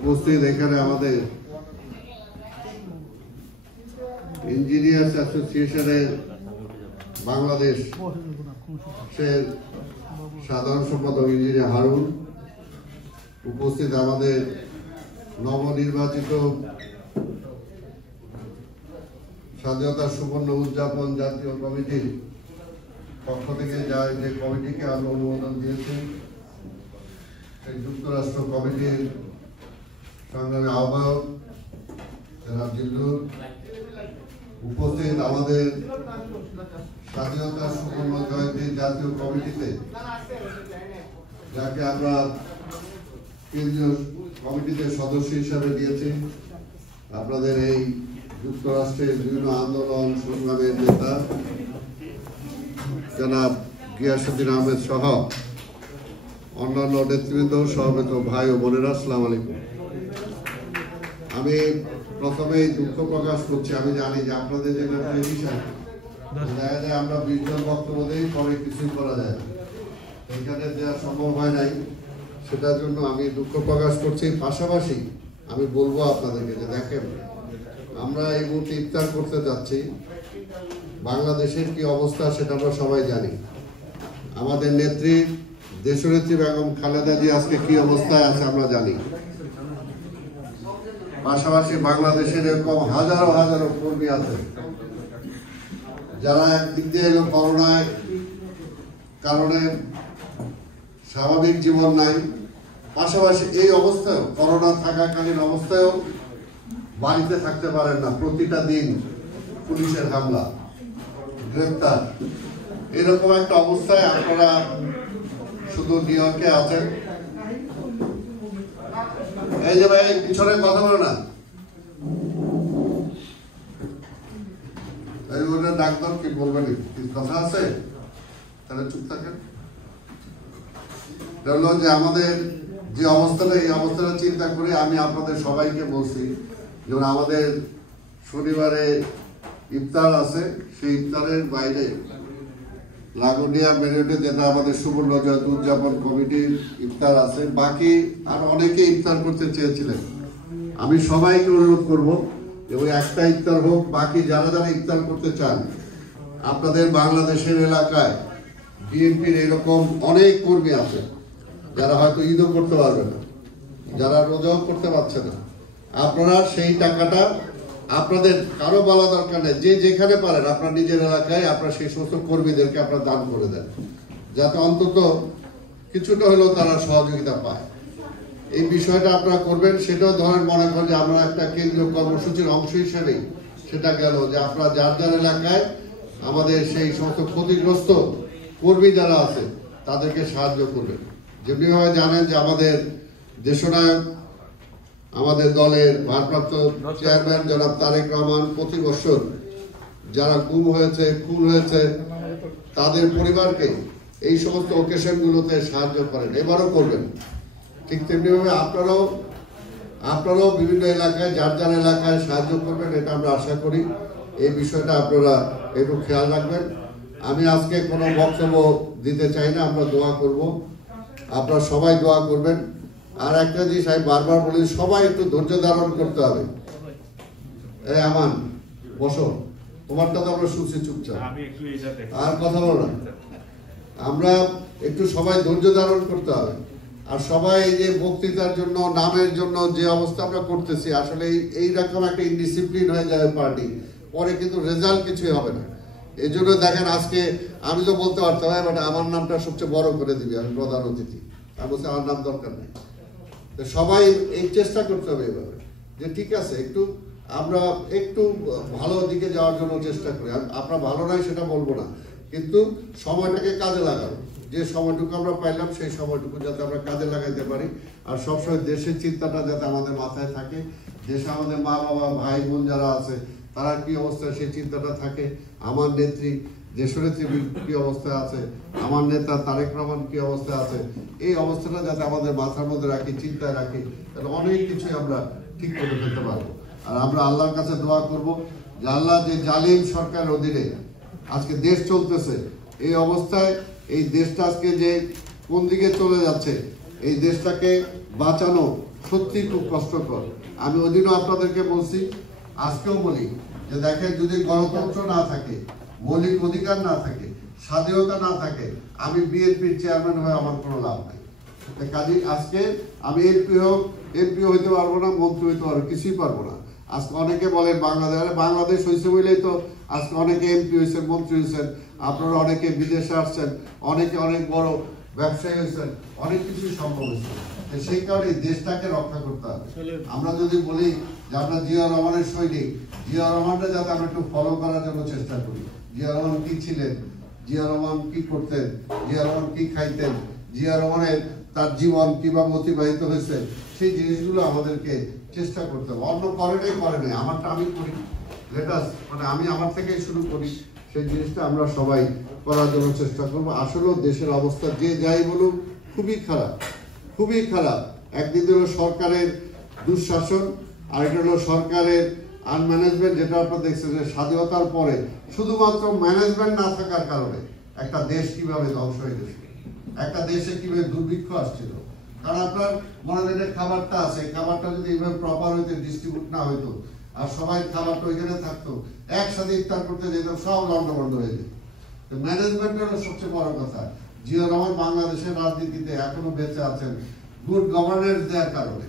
উপস্থিত এখানে আমাদের ইঞ্জিনিয়ার্স অ্যাসোসিয়েশনের বাংলাদেশ সাধারণ সম্পাদক ইঞ্জিনিয়ার হারুন, উপস্থিত আমাদের নবনির্বাচিত স্বাধীনতা সুবর্ণ উদযাপন জাতীয় কমিটির পক্ষ থেকে যে কমিটিকে আমরা অনুমোদন দিয়েছি, সেই যুক্তরাষ্ট্র কমিটির সংগ্রামী আহ্বায়ক জনাব জিল্লুর, উপস্থিত আমাদের স্বাধীনতা সুবর্ণ জয়ন্তী জাতীয় কমিটিতে, যাকে আমরা কেন্দ্রীয় কমিটিতে সদস্য হিসাবে দিয়েছি, আপনাদের এই যুক্তরাষ্ট্রের বিভিন্ন আন্দোলন সংগ্রামের নেতা জনাব গিয়াসউদ্দিন আহমেদ সহ অন্যান্য নেতৃবৃন্দ, সমবেত ভাই ও বোনেরা, আসসালামু আলাইকুম। আমি প্রথমেই দুঃখ প্রকাশ করছি, আমি জানি যে আপনাদের যে দেখা যায় আমরা 20 জন বক্তব্য দিই, পরে কিছুই করা যায় না, এখানে দেওয়া সম্ভব হয় নাই, সেটার জন্য আমি দুঃখ প্রকাশ করছি। পাশাপাশি আমি বলবো আপনাদেরকে যে দেখেন, আমরা এই মুহূর্তে ইফতার করতে যাচ্ছি, বাংলাদেশের কি অবস্থা সেটা আমরা সবাই জানি। আমাদের নেত্রী দেশনেত্রী বেগম খালেদা জিয়া আজকে কি অবস্থায় আছে আমরা জানি। পাশাপাশি বাংলাদেশের এরকম হাজারো হাজারো কর্মী আছে যারা একদিক দিয়ে করোনার কারণে স্বাভাবিক জীবন নাই, পাশাপাশি এই অবস্থায় করোনা থাকাকালীন অবস্থায়ও বাড়িতে থাকতে পারেন না, প্রতিটা দিন পুলিশের হামলা, গ্রেফতার, এরকম একটা অবস্থায় আপনারা শুধু নিউ ইয়র্কে আছেন। এই যে ভাই পিছনে কথা বলো না, ডাক্তার কি বলবেন, কথা আছে তাহলে চুপ থাকেন। যে আমাদের যে অবস্থাটা, এই অবস্থাটা চিন্তা করে আমি আপনাদের সবাইকে বলছি, যেমন আমাদের শনিবারে ইফতার আছে, সেই ইফতারের বাইরে লাগোনিয়া মেরিটে যেটা আমাদের সুবর্ণ জয়ন্তী উদযাপন কমিটির ইফতার আছে, বাকি আর অনেকে ইফতার করতে চেয়েছিলেন। আমি সবাইকে অনুরোধ করব যে ওই একটা ইফতার হোক, বাকি যারা যারা ইফতার করতে চান, আপনাদের বাংলাদেশের এলাকায় বিএনপির এরকম অনেক কর্মী আছে যারা হয়তো ঈদও করতে পারবে না, যারা রোজাও করতে পারছে না। আপনারা সেই টাকাটা আপনাদের কারো বলা দরকার নেই, যে যেখানে পারেন আপনার নিজের এলাকায় আপনার সেই সমস্ত কর্মীদেরকে আপনারা দান করে দেন, যাতে অন্তত কিছুটা হলেও তারা সহযোগিতা পায়। এই বিষয়টা আপনারা করবেন। সেটাও ধরেন মনে করেন যে আমরা একটা কেন্দ্রীয় কর্মসূচির অংশ হিসেবেই সেটা গেল যে আপনারা যার যার এলাকায় আমাদের সেই সমস্ত ক্ষতিগ্রস্ত কর্মী যারা আছে তাদেরকে সাহায্য করবেন। যেমনিভাবে জানেন যে আমাদের দেশনায়ক, আমাদের দলের ভারপ্রাপ্ত চেয়ারম্যান জনাব তারেক রহমান প্রতি বছর যারা গুম হয়েছে, খুন হয়েছে, তাদের পরিবারকে এই সমস্ত অকেশনগুলোতে সাহায্য করেন, এবারও করবেন। ঠিক তেমনিভাবে আপনারাও বিভিন্ন এলাকায় যার যার এলাকায় সাহায্য করবেন, এটা আমরা আশা করি। এই বিষয়টা আপনারা একটু খেয়াল রাখবেন। আমি আজকে কোনো বক্তব্য দিতে চাই না, আমরা দোয়া করব, আপনারা সবাই দোয়া করবেন। আর একটা জিনিস আমি বারবার বলি, সবাই একটু ধৈর্য ধারণ করতে হবে। এই আমান বসো, তোমারটা তো আমরা শুনছি চুপচাপ, আর কথা বলো না। আমরা একটু সবাই ধৈর্য ধারণ করতে হবে। আর সবাই এই যে বক্তৃতার জন্য, নামের জন্য যে অবস্থা আমরা করতেছি, আসলে এইরকম একটা ইনডিসিপ্লিন হয়ে যাবে পার্টি, পরে কিন্তু রেজাল্ট কিছুই হবে না। এই জন্য দেখেন আজকে আমি তো বলতে পারতাম বাট আমার নামটা সবচেয়ে বড় করে দিবি, আমি প্রধান অতিথি, আমি বলছি আমার নাম দরকার নেই। সবাই এই চেষ্টা করতে হবে এভাবে যে ঠিক আছে, আমরা একটু ভালো দিকে যাওয়ার জন্য চেষ্টা করি। আপনারা ভালো নাই সেটা বলবো না, কিন্তু সময়টাকে কাজে লাগাবো। যে সময়টুকু আমরা পাইলাম সেই সময়টুকু যাতে আমরা কাজে লাগাইতে পারি। আর সবসময় দেশের চিন্তাটা যাতে আমাদের মাথায় থাকে, দেশে আমাদের মা বাবা ভাই বোন যারা আছে তারা কি অবস্থায়, সেই চিন্তাটা থাকে। আমার নেত্রী দেশনেত্রী কি অবস্থায় আছে, আমার নেতা তারেক রহমান কি অবস্থায় আছে, এই অবস্থাটা যাতে আমাদের মাথার মধ্যে রাখি, চিন্তায় রাখি, তাহলে অনেক কিছুই আমরা ঠিক করে ফেলতে পারবো। আর আমরা আল্লাহর কাছে দোয়া করব যে আল্লাহ যে জালিম সরকারের অধীনে আজকে দেশ চলতেছে, এই অবস্থায় এই দেশটা আজকে যে কোন দিকে চলে যাচ্ছে, এই দেশটাকে বাঁচানো সত্যি খুব কষ্টকর। আমি ওই দিনও আপনাদেরকে বলছি, আজকেও বলি যে দেখেন, যদি গণতন্ত্র না থাকে, মৌলিক অধিকার না থাকে, স্বাধীনতা না থাকে, আমি বিএনপির চেয়ারম্যান হয়ে আমার কোনো লাভ নেই। কাজে আজকে আমি এমপি হইতে পারবো না, মন্ত্রী হইতে পারবো, কিছুই পারবো না। আজকে অনেকে বলেন বাংলাদেশ হয়েছে বলেই তো আজকে অনেকে এমপি হয়েছেন, মন্ত্রী হয়েছেন, আপনারা অনেকে বিদেশে আসছেন, অনেকে অনেক বড় ব্যবসায়ী হয়েছেন, অনেক কিছুই সম্ভব হয়েছে। সেই কারণে দেশটাকে রক্ষা করতে হবে। আমরা যদি বলি যে আমরা জিয়া রহমানের সৈনিক, জিয়া রহমানটা যাতে আমরা একটু ফলো করার জন্য চেষ্টা করি। জিয়া রহমান কি ছিলেন, জিয়া রহমান কি করতেন, জিয়া রহমান কি খাইতেন, জিয়া রহমানের তার জীবন কিভাবে অতিবাহিত হয়েছে, সেই জিনিসগুলো আমাদেরকে চেষ্টা করতে হবে। অন্য করে নেই, আমারটা আমি করি, মানে আমি আমার থেকেই শুরু করি। সেই জিনিসটা আমরা সবাই করার জন্য চেষ্টা করবো। আসলে দেশের অবস্থা যে যাই বলুক খুবই খারাপ, খুবই খারাপ। একদিন হলো সরকারের দুঃশাসন, আরেকটা হলো সরকারের আনম্যানেজমেন্ট, যেটা আপনারা দেখছেন যে স্বাধীনতার পরে শুধুমাত্র ম্যানেজমেন্ট না থাকার কারণে একটা দেশ কিভাবে ধ্বংস হয়ে গেছে, একটা দেশে কিভাবে দুর্ভিক্ষ আসছিল। কারণ আপনার মনে রেখে খাবারটা আছে, খাবারটা যদি এইভাবে প্রপার হইতে ডিস্ট্রিবিউট না হইতো আর সবাই খাবারটা ওইখানে থাকতো, একসাথে ইফতার করতে যেতাম, সব লন্ডভন্ড হয়ে যেত। ম্যানেজমেন্ট হলো সবচেয়ে বড় কথা। জিয়া রহমান বাংলাদেশের রাজনীতিতে এখনো বেঁচে আছেন গুড গভর্নেন্স দেওয়ার কারণে।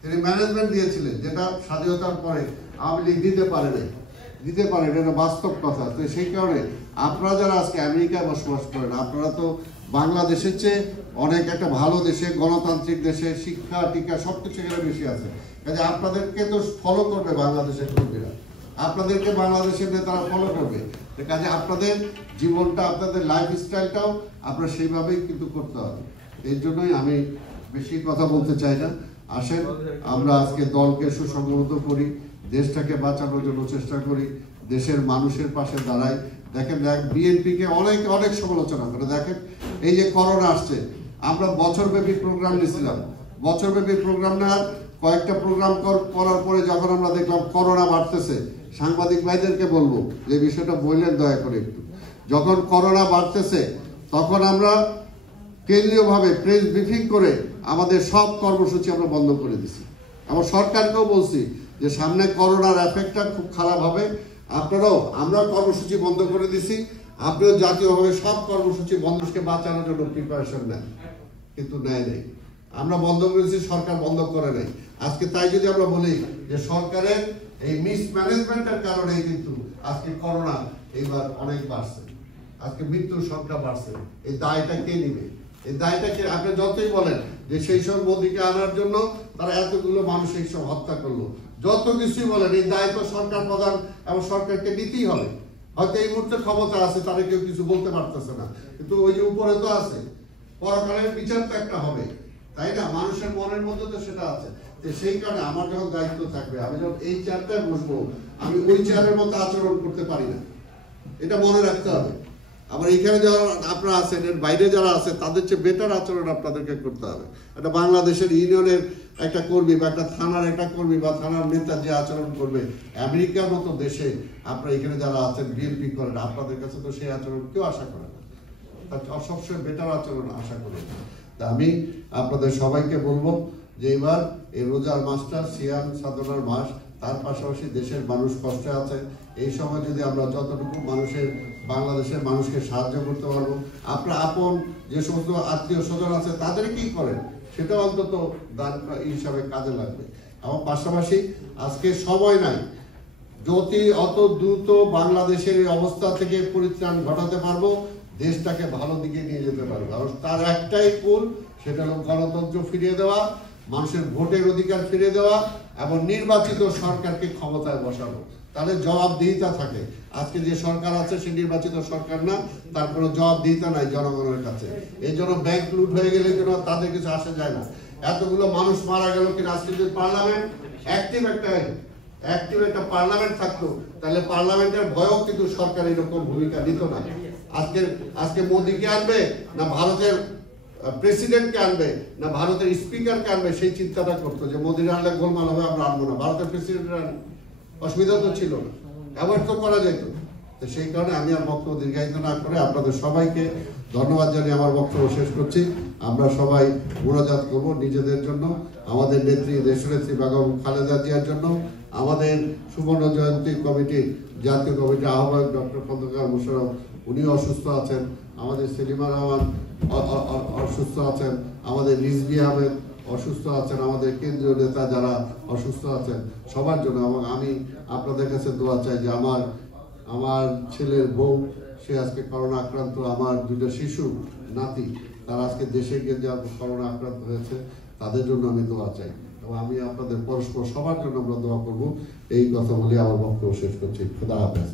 তিনি ম্যানেজমেন্ট দিয়েছিলেন, যেটা স্বাধীনতার পরে আওয়ামী লীগ দিতে পারেন, এটা বাস্তব কথা। তো সেই কারণে আপনারা যারা আজকে আমেরিকায় বসবাস করেন, আপনারা তো বাংলাদেশের চেয়ে অনেক একটা ভালো দেশে, গণতান্ত্রিক দেশে, শিক্ষা টিকা সবকিছু এখানে বেশি আছে। কাজে আপনাদেরকে তো ফলো করবে বাংলাদেশের কর্মীরা, আপনাদেরকে বাংলাদেশের নেতারা ফলো করবে। কাজে আপনাদের জীবনটা, আপনাদের লাইফ স্টাইলটাও আপনারা সেইভাবেই কিন্তু করতে হবে। এর জন্যই আমি বেশি কথা বলতে চাই না। আসেন আমরা আজকে দলকে সুসংগত করি, দেশটাকে বাঁচানোর জন্য চেষ্টা করি, দেশের মানুষের পাশে দাঁড়াই। দেখেন বিএনপিকে অনেক সমালোচনা করে। দেখেন এই যে করোনা আসছে, আমরা বছরব্যাপী প্রোগ্রাম নিয়েছিলাম, বছরব্যাপী প্রোগ্রাম নেওয়ার কয়েকটা প্রোগ্রাম করার পরে যখন আমরা দেখলাম করোনা বাড়তেছে, সাংবাদিক ভাইদেরকে বলবো যে বিষয়টা বললেন দয়া করে একটু। যখন করোনা বাড়তেছে তখন আমরা কেন্দ্রীয়ভাবে প্রেস ব্রিফিং করে আমাদের সব কর্মসূচি আমরা বন্ধ করে দিছি। আমার সরকারকেও বলছি যে সামনে করোনার এফেক্টটা খুব খারাপ হবে, আপনারাও, আমরা কর্মসূচি বন্ধ করে দিছি, আপনিও জাতীয়ভাবে সব কর্মসূচি বন্ধকে বাঁচানোর জন্য প্রিপারেশন নেন। কিন্তু নেয় নাই, আমরা বন্ধ করেছি, সরকার বন্ধ করে নাই। আজকে তাই যদি আমরা বলি যে সরকারের এই মিসম্যানেজমেন্টের কারণেই কিন্তু আজকে করোনা এইবার অনেক বাড়ছে, আজকে মৃত্যুর সংখ্যা বাড়ছে। এই দায়টা কে নিবে? এই দায়টাকে আপনি যতই বলেন যে সেই সব মোদীকে আনার জন্য তারা এতগুলো মানুষ এই সব হত্যা করলো, যত কিছুই বলেন, এই দায় তো সরকার প্রধান এবং সরকারকে নিতেই হবে। হয়তো এই মুহূর্তে ক্ষমতা আছে, তারা কেউ কিছু বলতে পারতেছে না, কিন্তু ওই যে উপরে তো আছে, পরকালের বিচার তো একটা হবে, তাই না? মানুষের মনের মধ্যে তো সেটা আছে। সেই কারণে আমার যখন দায়িত্ব থাকবে, আমি যখন এই চেয়ারটায় বসবো, আমি ওই চেয়ারের মতো আচরণ করতে পারি না, এটা মনে রাখতে হবে। আবার এখানে যারা আপনারা আছেন, এর বাইরে যারা আছে, তাদের চেয়ে বেটার আচরণ আপনাদেরকে করতে হবে। একটা বাংলাদেশের ইউনিয়নের একটা কর্মী বা একটা থানার একটা কর্মী বা থানার নেতা যে আচরণ করবে, আমেরিকার মতো দেশে আপনারা এখানে যারা আছেন বিএনপি করেন, আপনাদের কাছে তো সেই আচরণ কেউ আশা করে না, সবসময় বেটার আচরণ আশা করে। তা আমি আপনাদের সবাইকে বলবো যে এবার এই রোজার মাসটা সিয়াম সাধনার মাস, তার পাশাপাশি দেশের মানুষ কষ্টে আছে। এই সময় যদি আমরা যতটুকু বাংলাদেশের মানুষকে সাহায্য করতে পারবো, আপনার আপন যে সমস্ত আত্মীয় স্বজন আছে তাদের কি করেন, সেটা অন্তত দান হিসাবে কাজে লাগবে। আমার পাশাপাশি আজকে সময় নাই, অত দ্রুত বাংলাদেশের এই অবস্থা থেকে পরিত্রাণ ঘটাতে পারবো, দেশটাকে ভালো দিকে নিয়ে যেতে পারবো। আর তার একটাই কুল, সেটা হলো গণতন্ত্র ফিরিয়ে দেওয়া, মানুষের ভোটের অধিকার ফিরে দেওয়া এবং নির্বাচিত সরকারকে ক্ষমতায় বসানো। তাহলে জবাবদিহিতা থাকে। আজকে যে সরকার আছে সে নির্বাচিত সরকার না, তার কোনো জবাবদিহিতা নাই জনগণের কাছে। এই জন্য ব্যাংক লুট হয়ে গেলে যেন তাদের কিছু আসা যায় না। এতগুলো মানুষ মারা গেল, কিন্তু আজকে যদি পার্লামেন্ট অ্যাক্টিভ একটা পার্লামেন্ট থাকতো, তাহলে পার্লামেন্টের ভয়ও কিন্তু সরকার এরকম ভূমিকা নিত না। আজকে মোদীকে আনবে না ভারতের প্রেসিডেন্টকে আনবে না ভারতের স্পিকারকে আনবে, সেই চিন্তাটা করতো যে মোদীর আনলে গোলমাল হবে, আমরা আনবো না। ভারতের প্রেসিডেন্ট অসুবিধা তো ছিল না, অ্যাভয়েড তো করা যেত। তো সেই কারণে আমি আর বক্তব্য দীর্ঘায়িত না করে আপনাদের সবাইকে ধন্যবাদ জানিয়ে আমার বক্তব্য শেষ করছি। আমরা সবাই মোনাজাত করব নিজেদের জন্য, আমাদের নেত্রী দেশনেত্রী বেগম খালেদা জিয়ার জন্য, আমাদের সুবর্ণ জয়ন্তী কমিটির জাতীয় কমিটির আহ্বায়ক ডক্টর খন্দকার মোশাররফ উনি অসুস্থ আছেন, আমাদের সেলিমা রহমান অসুস্থ আছেন, আমাদের রিজভী আহমেদ অসুস্থ আছেন, আমাদের কেন্দ্রীয় নেতা যারা অসুস্থ আছেন সবার জন্য। এবং আমি আপনাদের কাছে দোয়া চাই যে আমার ছেলের বউ সে আজকে করোনা আক্রান্ত, আমার দুটো শিশু নাতি তারা আজকে দেশে গিয়ে যা করোনা আক্রান্ত হয়েছে তাদের জন্য আমি দোয়া চাই, এবং আমি আপনাদের পরস্পর সবার জন্য আমরা দোয়া করবো। এই কথা বলে আমার বক্তব্য শেষ করছি। খুদা হাফেজ।